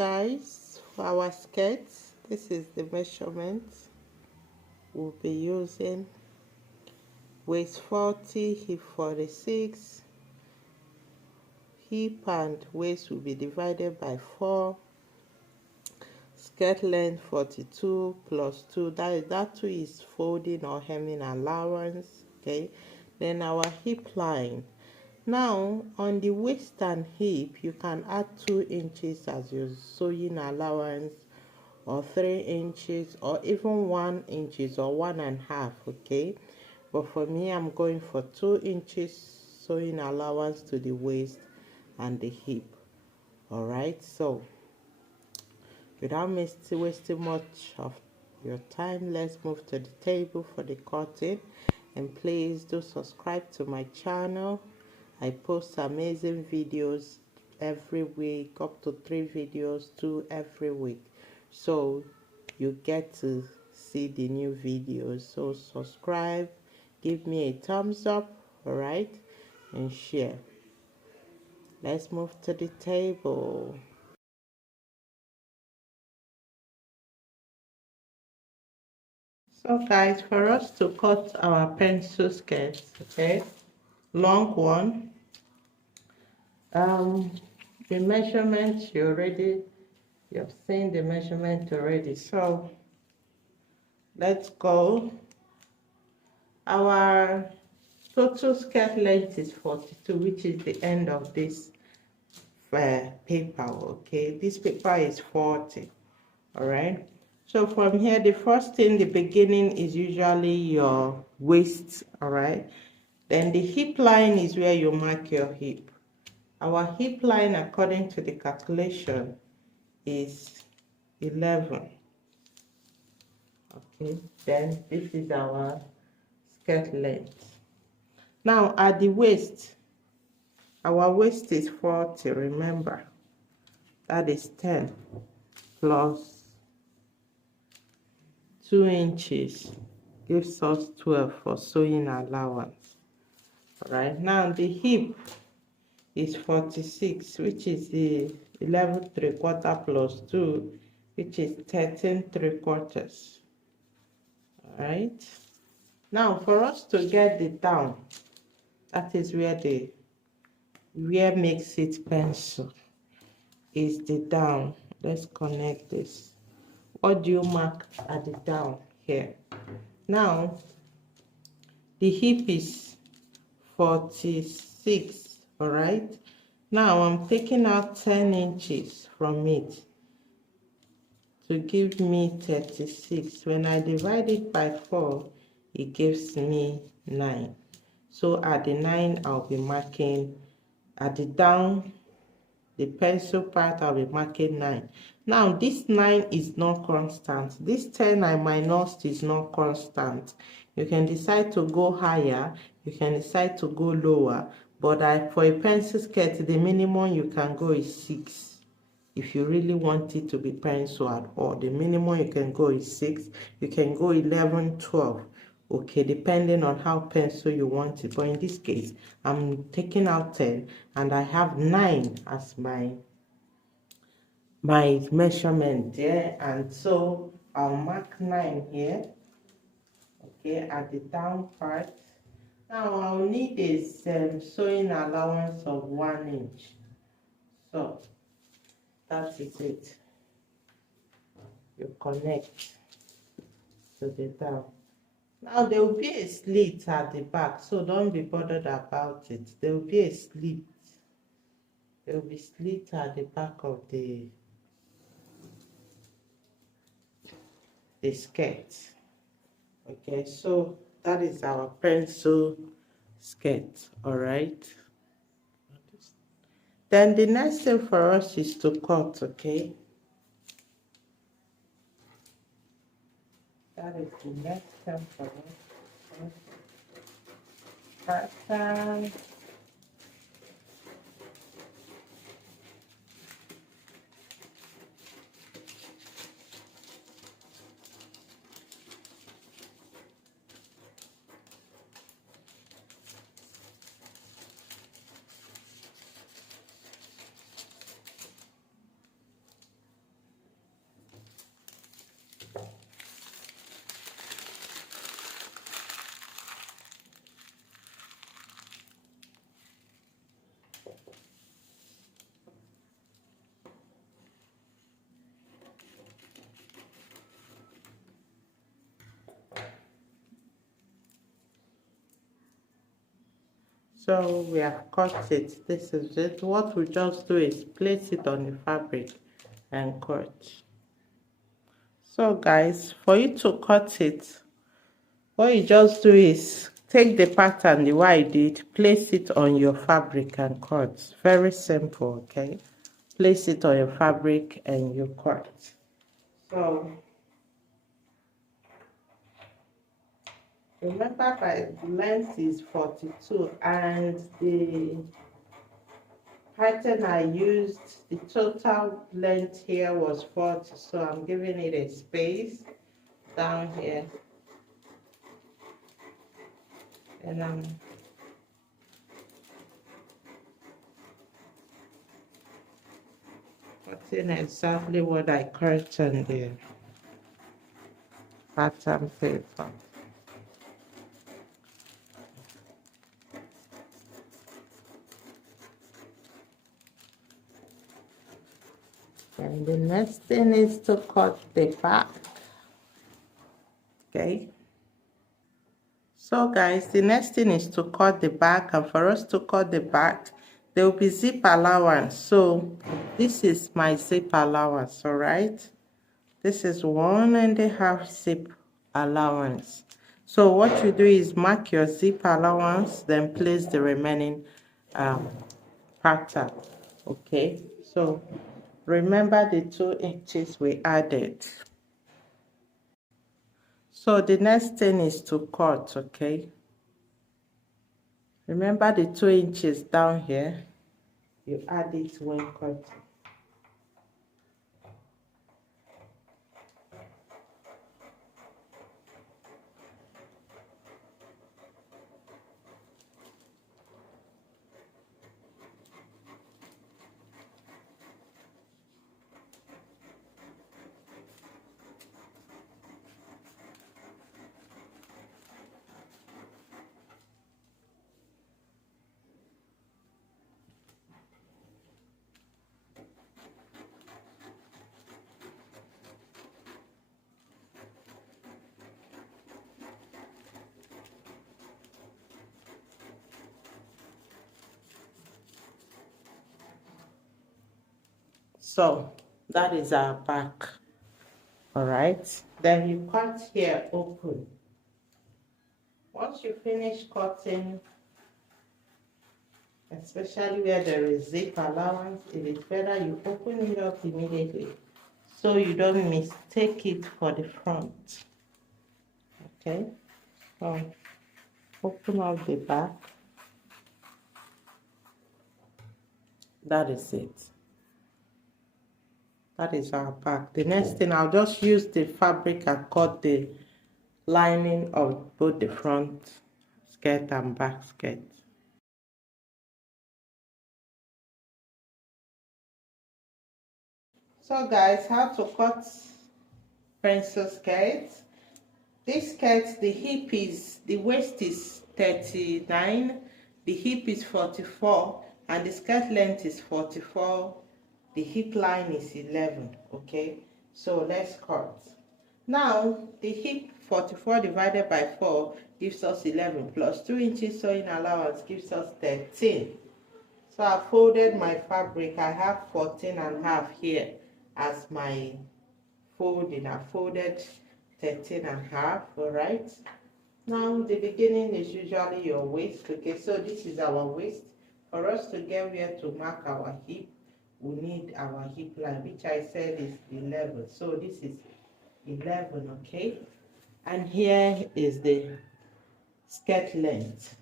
guys, for our skirts, this is the measurement we'll be using. Waist 40, hip 46, hip and waist will be divided by 4, skirt length 42 plus 2, that 2 is folding or hemming allowance. Okay, then our hip line. Now on the waist and hip, you can add 2 inches as your sewing allowance, or 3 inches, or even 1 inches or 1.5. Okay, but for me, I'm going for 2 inches sewing allowance to the waist and the hip. All right, so without wasting much of your time, let's move to the table for the cutting. And please do subscribe to my channel. I post amazing videos every week, up to 3 videos, 2 every week, so you get to see the new videos. So subscribe, give me a thumbs up, all right, and share. Let's move to the table. So guys, for us to cut our pencil skirts, okay, long one, the measurement you've seen the measurement already. So let's go. Our total skirt length is 42, which is the end of this paper. Okay, this paper is 40. All right, so from here, the first thing, the beginning is usually your waist. All right, then the hip line is where you mark your hip. Our hip line, according to the calculation, is 11. Okay, then this is our skirt length. Now at the waist, our waist is 40, remember, that is 10 plus 2 inches gives us 12 for sewing allowance. All right, now the hip is 46, which is the 11 3/4 plus 2, which is 13 3/4. All right, now for us to get the down, that is where makes it pencil, is the down. Let's connect this. What do you mark at the down here? Now the hip is 46. All right, now I'm taking out 10 inches from it to give me 36. When I divide it by 4, it gives me 9. So at the 9, I'll be marking at the down, the pencil part, I'll be marking 9. Now this 9 is not constant. This 10 I minus is not constant. You can decide to go higher, you can decide to go lower, but for a pencil skirt, the minimum you can go is 6. If you really want it to be pencil at all, the minimum you can go is 6. You can go 11, 12. Okay, depending on how pencil you want it. But in this case, I'm taking out 10 and I have 9 as my measurement there, and so I'll mark 9 here, okay, at the down part. Now I'll need a sewing allowance of 1 inch. So that is it. You connect to the down. Now there will be a slit at the back, so don't be bothered about it. There will be a slit. There will be slit at the back of the skirt. Okay, so that is our pencil skirt. All right, then the next thing for us is to cut. Okay, that is the next thing for us. Pattern. So we have cut it. This is it. What we just do is place it on the fabric and cut. So guys, for you to cut it, what you just do is take the pattern the way I did, place it on your fabric and cut. Very simple, okay? Place it on your fabric and you cut. So remember my length is 42 and the pattern I used, the total length here was 40, so I'm giving it a space down here, and I'm putting exactly what I cut on the pattern paper. And the next thing is to cut the back. Okay. So guys, the next thing is to cut the back, and for us to cut the back, there will be zip allowance. So this is my zip allowance, all right? This is 1.5 zip allowance. So what you do is mark your zip allowance, then place the remaining pattern. Okay, so remember the 2 inches we added. So the next thing is to cut, okay? Remember the 2 inches down here, you add it when cutting. So that is our back. All right, then you cut here open. Once you finish cutting, especially where there is zip allowance, it is better you open it up immediately so you don't mistake it for the front. Okay, so open up the back. That is it. That is our back. The next thing, I'll just use the fabric and cut the lining of both the front skirt and back skirt. So guys, how to cut pencil skirts. This skirt, the waist is 39, the hip is 44, and the skirt length is 44. The hip line is 11. Okay, so let's cut. Now the hip 44 divided by 4 gives us 11, plus 2 inches sewing allowance gives us 13. So I folded my fabric. I have 14.5 here as my folding. I folded 13.5. All right, now the beginning is usually your waist. Okay, so this is our waist. For us to get where to mark our hip, we need our hip line, which I said is 11. So this is 11. Okay, and here is the skirt length.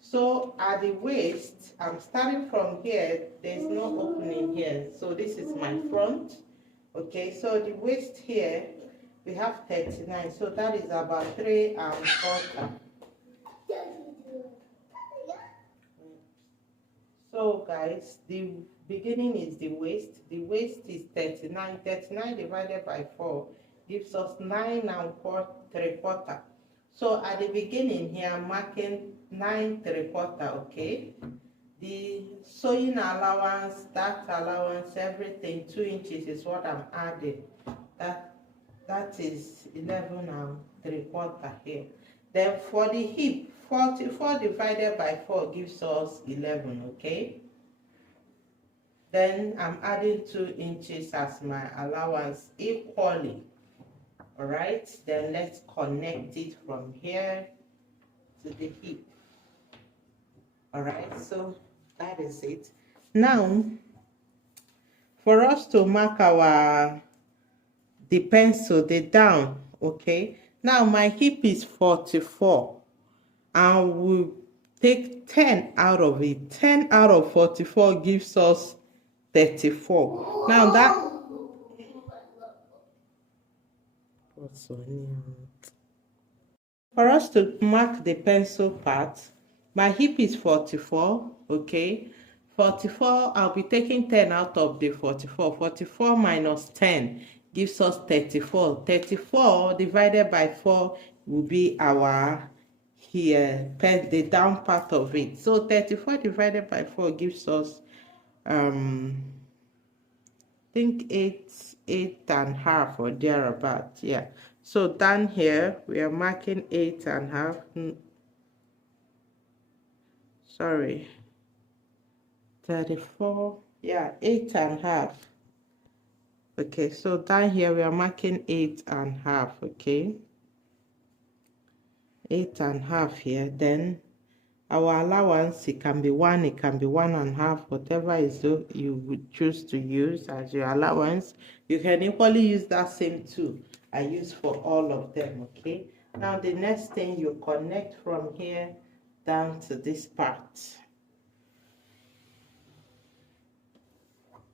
So at the waist, I'm starting from here. There's no opening here, so this is my front. Okay, so the waist here, we have 39, so that is about 3.25. So guys, the beginning is the waist. The waist is 39. 39 divided by 4 gives us 9.75. So at the beginning here, I'm marking 9.75. Okay, the sewing allowance, that allowance, everything, 2 inches is what I'm adding. That is 11.75 here. Then for the hip, 44 divided by 4 gives us 11, okay? Then I'm adding 2 inches as my allowance equally. All right, then let's connect it from here to the hip. All right, so that is it. Now, for us to mark the pencil, the down, okay? Now my hip is 44. I will take 10 out of it. 10 out of 44 gives us 34. Now that for us to mark the pencil part, my hip is 44, okay? 44, I'll be taking 10 out of the 44. 44 minus 10 gives us 34. 34 divided by 4 will be our here, the down part of it. So 34 divided by 4 gives us, I think 8.5 or thereabout, yeah. So down here, we are marking 8.5. Sorry, 34, yeah, 8.5. Okay, so down here we are marking 8.5, okay? 8.5 here. Then our allowance, it can be 1, it can be 1.5, whatever is you would choose to use as your allowance. You can equally use that same 2 I use for all of them, okay? Now the next thing, you connect from here down to this part.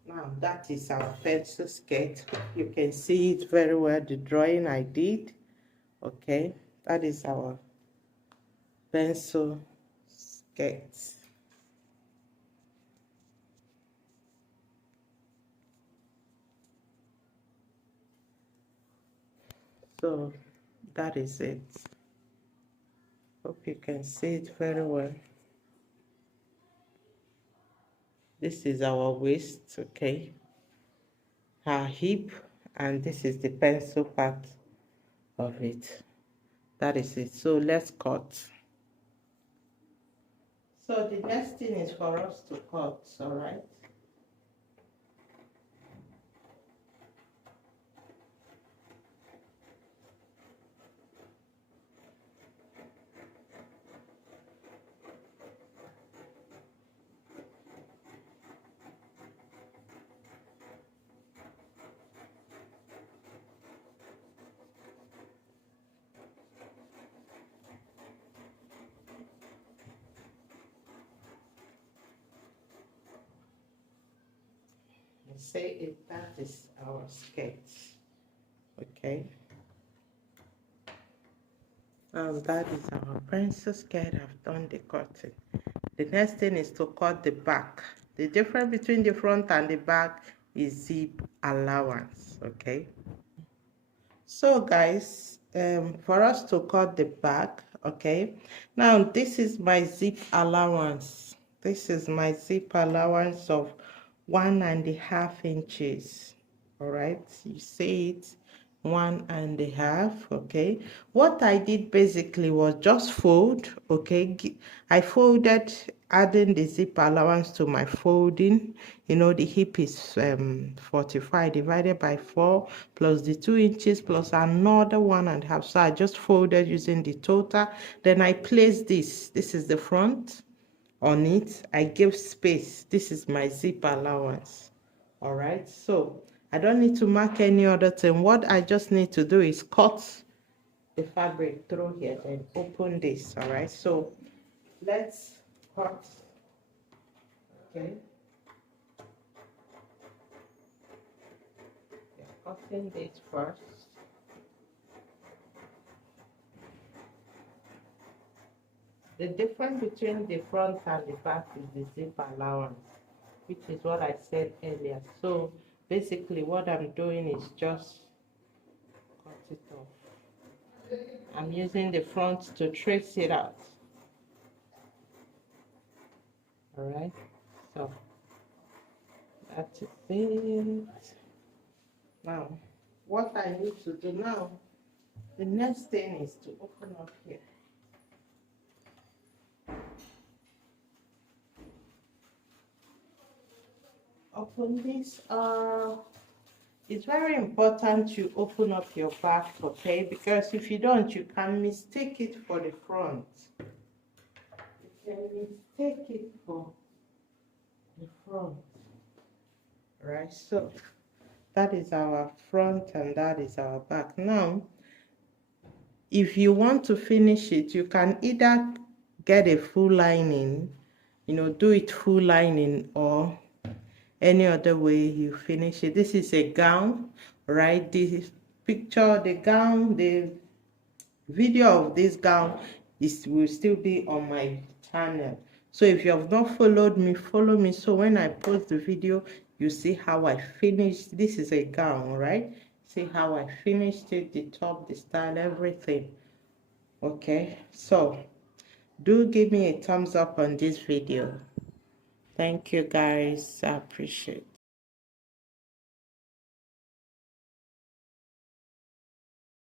Now that is our pencil sketch. You can see it very well, the drawing I did, okay? That is our pencil sketch. So that is it. Hope you can see it very well. This is our waist, okay? Our hip, and this is the pencil part of it. That is it. So let's cut. So the next thing is for us to cut, all right? Say if that is our sketch, okay? That is our pencil sketch. I've done the cutting. The next thing is to cut the back. The difference between the front and the back is zip allowance, okay? So guys, for us to cut the back, okay? Now this is my zip allowance. This is my zip allowance of 1.5 inches. All right, you see it, 1.5. Okay, what I did basically was just fold. Okay, I folded, adding the zip allowance to my folding. You know, the hip is 45 divided by 4 plus the 2 inches plus another 1.5. So I just folded using the total. Then I placed this is the front. On it, I give space. This is my zip allowance. All right, so I don't need to mark any other thing. What I just need to do is cut the fabric through here and open this. All right, so let's cut. Okay, cutting this first. The difference between the front and the back is the zip allowance, which is what I said earlier. So basically what I'm doing is just cut it off. I'm using the front to trace it out. All right, so that's it. Now, what I need to do now, the next thing is to open up here. open this. It's very important you open up your back, okay? Because if you don't, you can mistake it for the front. You can mistake it for the front, right? So that is our front and that is our back. Now, if you want to finish it, you can either get a full lining, do it full lining, or any other way you finish it. This is a gown, right? This picture, the gown, the video of this gown will still be on my channel. So if you have not followed me, follow me, so when I post the video, you see how I finished. This is a gown, right? See how I finished it, the top, the style, everything. Okay, so do give me a thumbs up on this video. Thank you guys, I appreciate it.